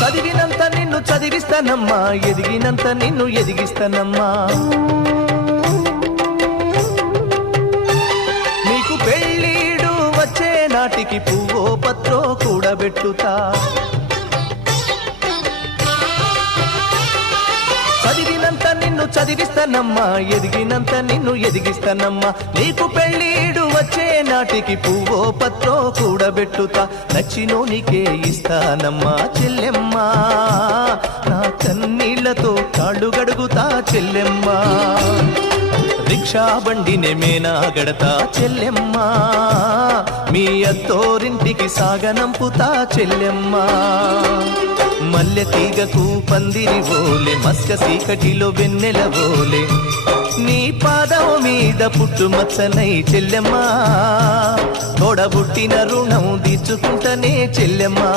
చదివినంత నిన్ను చదివిస్తానమ్మా. ఎదిగినంత నిన్ను ఎదిగిస్తానమ్మా. నీకు పెళ్ళీడు వచ్చే నాటికి పువ్వో పత్రో కూడబెట్టుతా చదివినంత నిన్ను చదివిస్తానమ్మా. ఎదిగినంత నిన్ను ఎదిగిస్తానమ్మా. నీకు పెళ్ళీ వచ్చే నాటికి పువ్వో పత్రో కూడబెట్టుతా. నచ్చినోనికే ఇస్తానమ్మా చెల్లెమ్మా. నా కన్నీళ్ళతో కాళ్ళు గడుగుతా చెల్లెమ్మా. రిక్షా బండినే మేనా గడతా చెల్లెమ్మా. మీ అత్తోరింటికి సాగనంపుతా చెల్లెమ్మా. మల్లె తీగకు పందిరి ఓలే మస్క సీకటిలో వెన్నెల ఓలే మీద పుట్టు మచ్చనై చెల్లెమ్మా. తోడబుట్టిన రుణం తీర్చుకుంటనే చెల్లెమ్మా.